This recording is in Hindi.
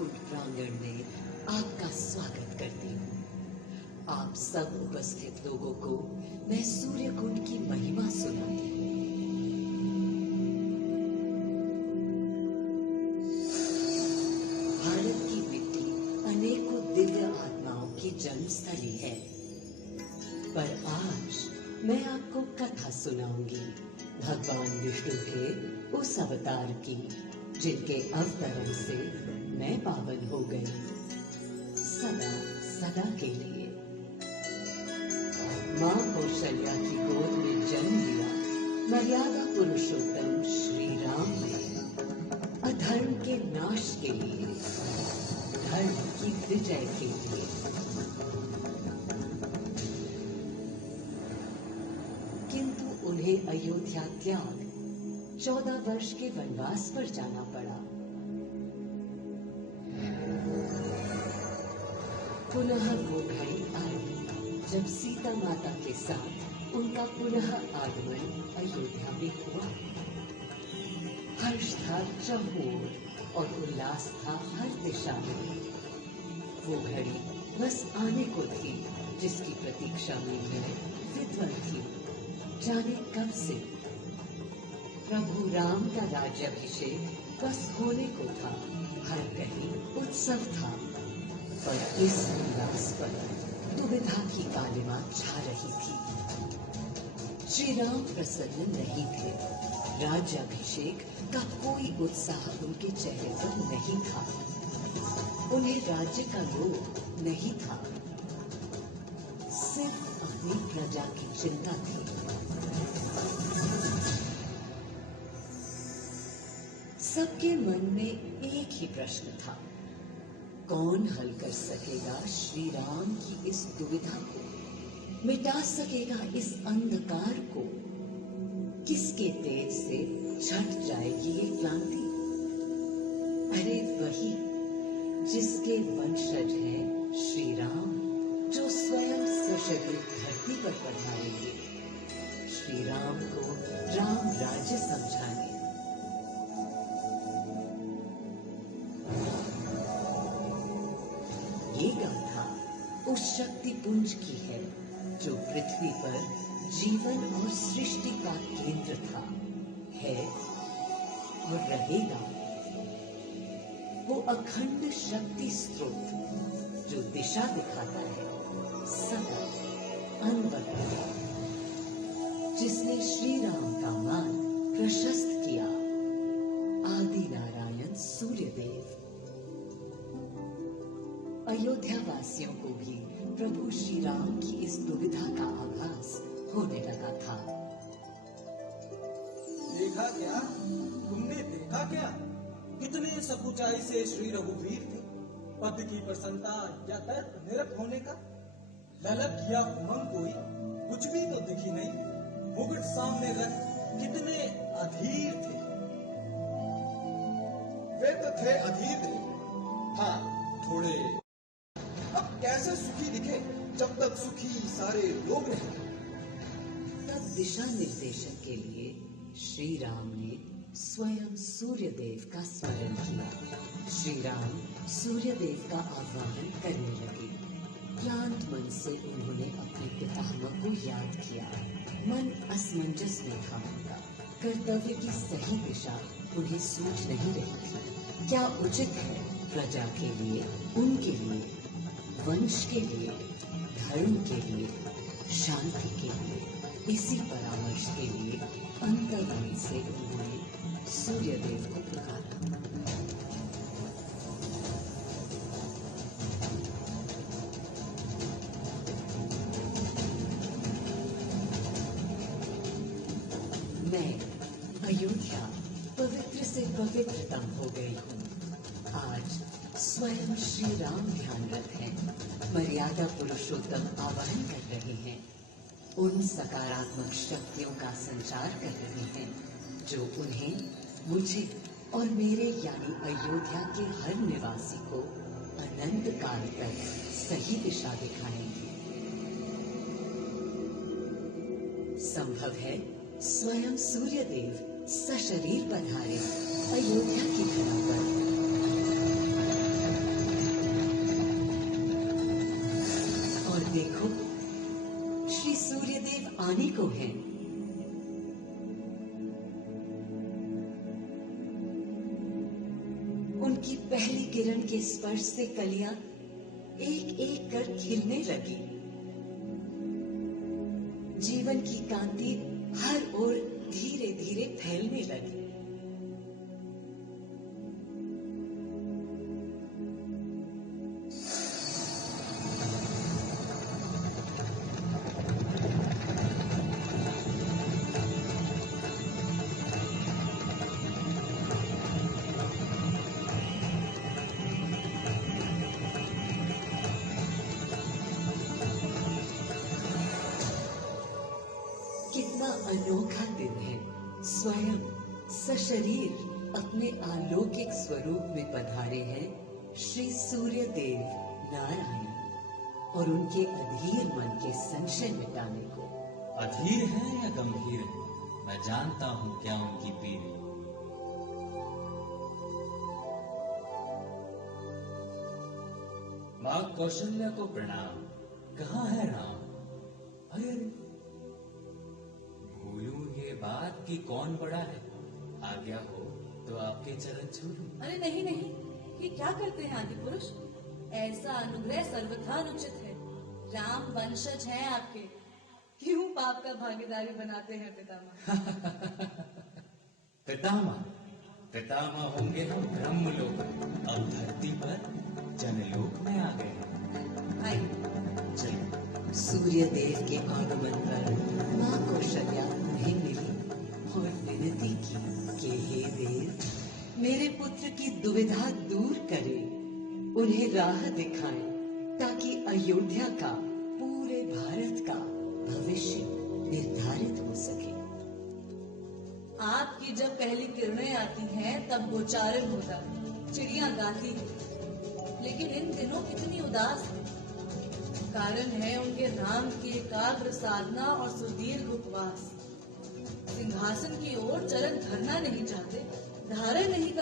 चित्रकूट प्रांगण में आपका स्वागत करती हूँ। आप सब उपस्थित लोगों को मैं सूर्यकुंड की महिमा सुनाती हूँ। भारत की मिट्टी अनेकों दिव्य आत्माओं की जन्मस्थली है, पर आज मैं आपको कथा सुनाऊंगी भगवान विष्णु के उस अवतार की जिनके अवतरण से मैं पावन हो गई सदा सदा के लिए। मां कौशल्या की गोद में जन्म लिया मर्यादा पुरुषोत्तम श्री राम ने अधर्म के नाश के लिए, धर्म की विजय के लिए। किंतु उन्हें अयोध्या त्याग 14 वर्ष के वनवास पर जाना पड़ा। पुनः वो घड़ी आई जब सीता माता के साथ उनका पुनः आगमन अयोध्या में हुआ। हर्ष था चहुओर और उल्लास था हर दिशा में। वो घड़ी बस आने को थी जिसकी प्रतीक्षा में मैं विध्वल थी। जाने कब से प्रभु राम का राज्याभिषेक बस होने को था। हर कहीं उत्सव था, पर इस उल्लास पर दुविधा की कालिमा छा रही थी। श्री राम प्रसन्न नहीं थे। राज्याभिषेक का कोई उत्साह उनके चेहरे पर नहीं था। उन्हें राज्य का लोभ नहीं था, सिर्फ अपनी प्रजा की चिंता थी। सबके मन में एक ही प्रश्न था, कौन हल कर सकेगा श्री राम की इस दुविधा को, मिटा सकेगा इस अंधकार को? किसके तेज से छट जाएगी ये क्रांति? अरे वही जिसके वंशज है श्री राम, जो स्वयं सशरीर धरती पर पधारेंगे श्री राम को राम राज्य समझाने। ये गाथा उस शक्ति पुंज की है जो पृथ्वी पर जीवन और सृष्टि का केंद्र था, है और रहेगा। वो अखंड शक्ति स्रोत जो दिशा दिखाता है सदा अनबदल, जिसने श्री राम का मार्ग प्रशस्त किया, आदि नारायण सूर्यदेव। अयोध्या वासियों को भी प्रभु श्री राम की इस दुविधा का आभास होने लगा था। देखा क्या? तुमने देखा क्या? कितने सकुचाई से श्री रघुवीर थे। पद की प्रसन्नता या दर्द निरत होने का ललक या उमंग कोई कुछ भी तो दिखी नहीं। मुकुट सामने रख कितने अधीर थे। वे तो थे अधीर थे, हाँ थोड़े। अब कैसे सुखी दिखे जब तक सुखी सारे लोग रहे। तब दिशा निर्देशन के लिए श्री राम ने स्वयं सूर्यदेव का स्मरण किया। श्री राम सूर्यदेव का आह्वान करने लगे। क्लांत मन से उन्होंने अपने पितामह को याद किया। मन असमंजस में था उनका। कर्तव्य की सही दिशा उन्हें सूझ नहीं रही थी। क्या उचित है प्रजा के लिए, उनके लिए, वंश के लिए, धर्म के लिए, शांति के लिए? इसी परामर्श के लिए अंतर्मन से उन्होंने सूर्यदेव को पुकारा। मैं अयोध्या पवित्र से पवित्रतम हो गई हूँ। आज स्वयं श्री राम ध्यानरत हैं, मर्यादा पुरुषोत्तम आवाहन कर रहे हैं, उन सकारात्मक शक्तियों का संचार कर रहे हैं जो उन्हें, मुझे और मेरे यानी अयोध्या के हर निवासी को अनंत काल तक सही दिशा दिखाएंगे। संभव है स्वयं सूर्यदेव सशरीर पधारे अयोध्या की धरा पर। आने को हैं। उनकी पहली किरण के स्पर्श से कलियां एक एक कर खिलने लगी। जीवन की कांति हर ओर धीरे धीरे फैलने लगी। कितना अनोखा दिन है। स्वयं सशरीर अपने अलौकिक स्वरूप में पधारे हैं श्री सूर्य देव नारायण, और उनके अधीर मन के संशय मिटाने को। अधीर है या गंभीर है, मैं जानता हूँ क्या उनकी पीड़। माँ कौशल्या को प्रणाम। कहाँ है राम? अरे भूलूं ये बात कि कौन बड़ा है। आज्ञा हो तो आपके चरण छू लूं। अरे नहीं नहीं, ये क्या करते हैं आदि पुरुष? ऐसा अनुग्रह सर्वथा अनुचित है। राम वंशज हैं आपके, क्यों पाप का भागीदारी बनाते हैं पितामह? पितामह पितामह होंगे हम ब्रह्मलोक, अब धरती पर जनलोक में आ गए हैं। आइए चलिए। सूर्य देव के आगमन पर माँ कौशल्या उन्हें मिली और विनती की कि हे देव, मेरे पुत्र की दुविधा दूर करें, उन्हें राह दिखाएं, ताकि अयोध्या का, पूरे भारत का भविष्य निर्धारित हो सके। आपकी जब पहली किरणें आती हैं तब गोचारण होता है, चिड़ियां गाती है, लेकिन इन दिनों कितनी उदास है। कारण है उनके राम की एकाग्र साधना और सुदीर्घ उपवास। सिंहासन की ओर चरण धरना नहीं चाहते, धारण नहीं